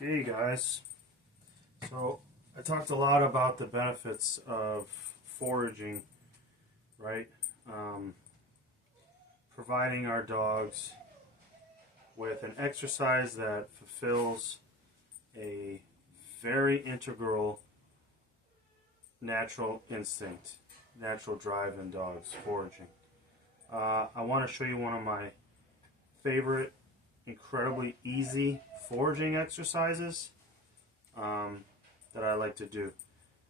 Hey guys, so I talked a lot about the benefits of foraging, right? Um, Providing our dogs with an exercise that fulfills a very integral natural instinct, natural drive in dogs, foraging. I want to show you one of my favorite, incredibly easy foraging exercises that I like to do.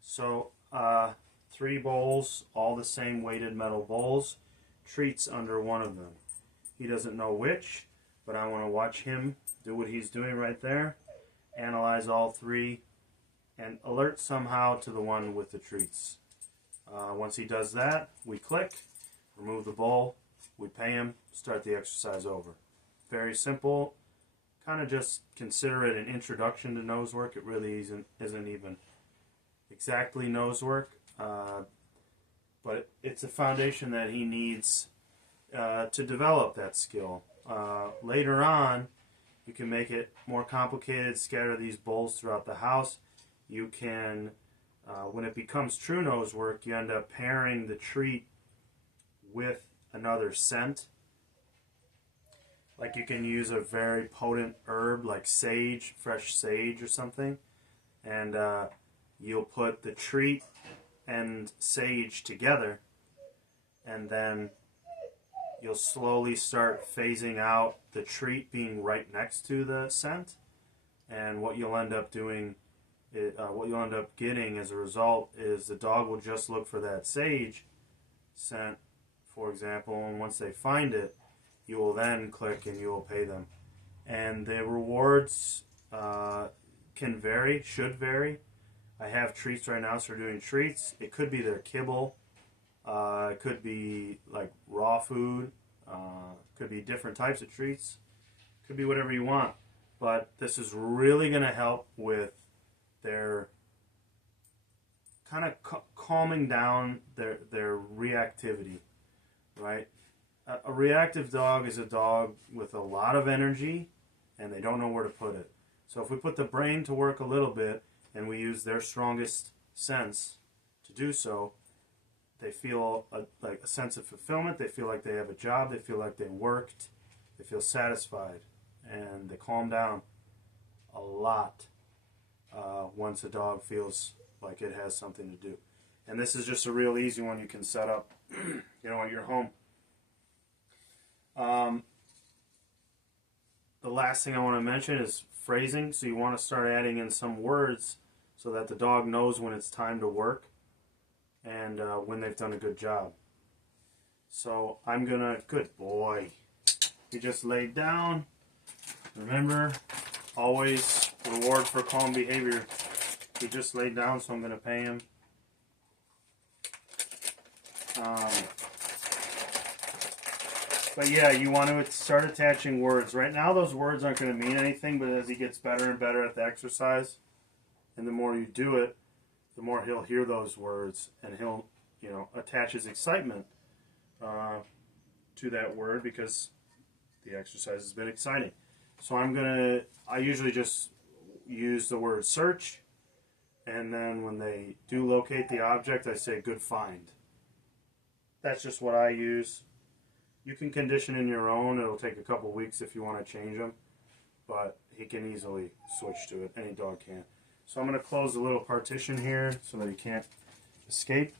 So, 3 bowls, all the same weighted metal bowls, treats under one of them. He doesn't know which, but I want to watch him do what he's doing right there, analyze all 3, and alert somehow to the one with the treats. Once he does that, we click, remove the bowl, we pay him, start the exercise over. Very simple. Kind of just consider it an introduction to nose work. It really isn't even exactly nose work, but it's a foundation that he needs to develop that skill. Later on, you can make it more complicated, scatter these bowls throughout the house. You can, when it becomes true nose work, you end up pairing the treat with another scent. Like you can use a very potent herb like sage, fresh sage or something, and you'll put the treat and sage together, and then you'll slowly start phasing out the treat being right next to the scent, and what you'll end up doing, what you'll end up getting as a result is the dog will just look for that sage scent, for example, and once they find it, you will then click and you will pay them. And the rewards can vary, should vary. I have treats right now, so we're doing treats. It could be their kibble. It could be like raw food. Could be different types of treats. Could be whatever you want. But this is really going to help with their kind of calming down their reactivity, right? A reactive dog is a dog with a lot of energy and they don't know where to put it. So if we put the brain to work a little bit and we use their strongest sense to do so, they feel like a sense of fulfillment, they feel like they have a job, they feel like they worked, they feel satisfied, and they calm down a lot once a dog feels like it has something to do. And this is just a real easy one you can set up at your home. The last thing I want to mention is phrasing. So you want to start adding in some words so that the dog knows when it's time to work and when they've done a good job. So I'm gonna, good boy, he just laid down. Remember, always reward for calm behavior. He just laid down, so I'm gonna pay him. But yeah, you want to start attaching words. Right now those words aren't going to mean anything, but as he gets better and better at the exercise, and the more you do it, the more he'll hear those words, and he'll, attach his excitement to that word because the exercise has been exciting. So I usually just use the word search, and then when they do locate the object, I say good find. That's just what I use. You can condition in your own. It'll take a couple weeks if you want to change them, but he can easily switch to it. Any dog can. So I'm going to close the little partition here so that he can't escape.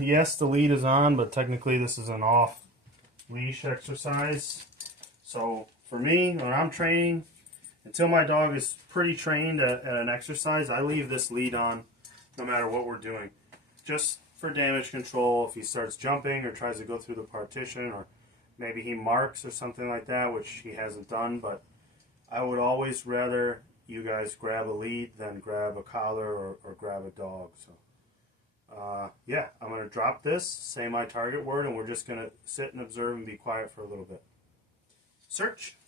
Yes, the lead is on, but technically this is an off-leash exercise. So for me, when I'm training, until my dog is pretty trained at an exercise, I leave this lead on no matter what we're doing. Just for damage control, if he starts jumping or tries to go through the partition, or maybe he marks or something like that, which he hasn't done, but I would always rather you guys grab a lead than grab a collar or grab a dog. So yeah, I'm going to drop this, say my target word, and we're just going to sit and observe and be quiet for a little bit. Search.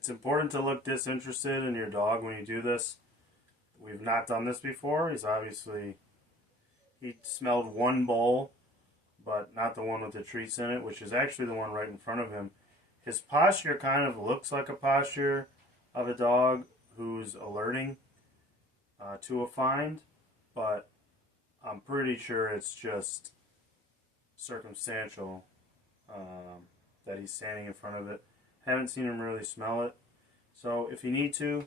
It's important to look disinterested in your dog when you do this. We've not done this before. He smelled one bowl, but not the one with the treats in it, which is actually the one right in front of him. His posture kind of looks like a posture of a dog who's alerting to a find, but I'm pretty sure it's just circumstantial that he's standing in front of it. Haven't seen him really smell it. So if you need to,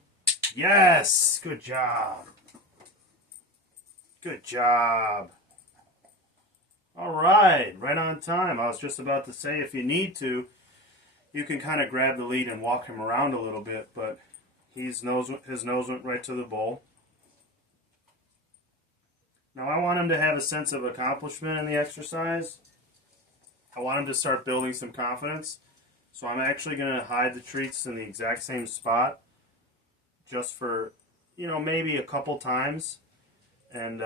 yes! Good job. Good job. All right, right on time. I was just about to say if you need to, you can kind of grab the lead and walk him around a little bit, but his nose went right to the bowl. Now I want him to have a sense of accomplishment in the exercise. I want him to start building some confidence. So I'm actually going to hide the treats in the exact same spot just for, maybe a couple times. And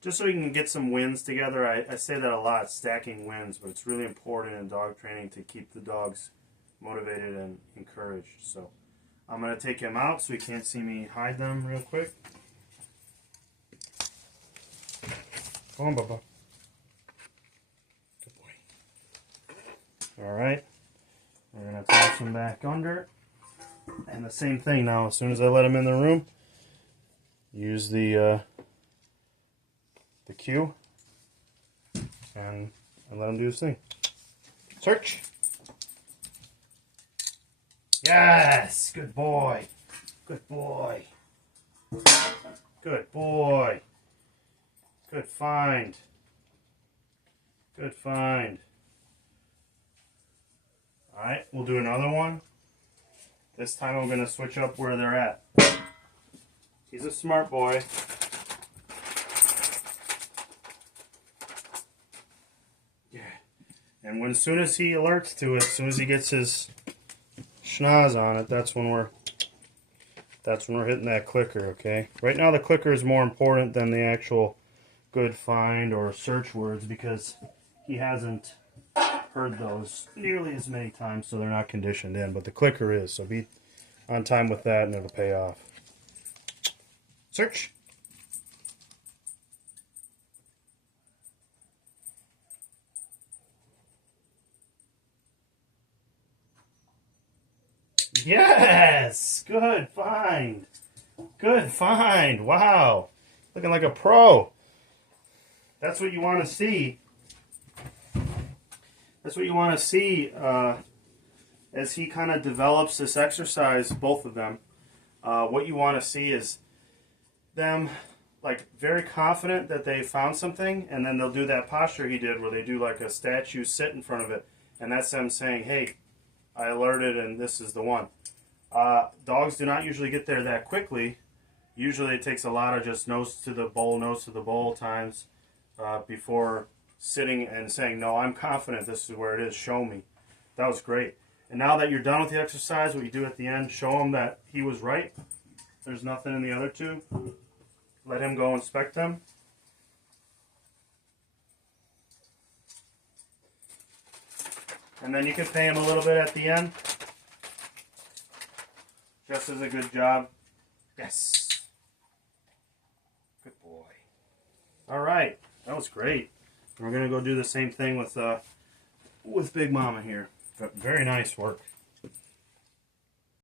just so we can get some wins together. I say that a lot, stacking wins, but it's really important in dog training to keep the dogs motivated and encouraged. So I'm going to take him out so he can't see me hide them real quick. Come on, Bubba. Good boy. All right. We're going to toss him back under. And the same thing now, as soon as I let him in the room, use the cue and let him do his thing. Search. Yes! Good boy. Good boy. Good boy. Good find. Good find. Alright, we'll do another one. This time I'm going to switch up where they're at. He's a smart boy. Yeah. And as soon as he alerts to it, as soon as he gets his schnoz on it, that's when we're hitting that clicker, okay? Right now the clicker is more important than the actual good find or search words because he hasn't heard those nearly as many times, so they're not conditioned in, but the clicker is, so be on time with that and it'll pay off. Search. Yes! Good find. Good find. Wow. Looking like a pro. That's what you want to see. That's what you want to see as he kind of develops this exercise, both of them. What you want to see is them like very confident that they found something, and then they'll do that posture he did where they do like a statue sit in front of it, and that's them saying, hey, I alerted and this is the one. Dogs do not usually get there that quickly. Usually it takes a lot of just nose to the bowl times before sitting and saying, no, I'm confident this is where it is, show me. That was great. And now that you're done with the exercise, what you do at the end, show him that he was right. There's nothing in the other two. Let him go inspect them. And then you can pay him a little bit at the end. Just as a good job. Yes. Good boy. All right. That was great. We're going to go do the same thing with Big Mama here. Very nice work.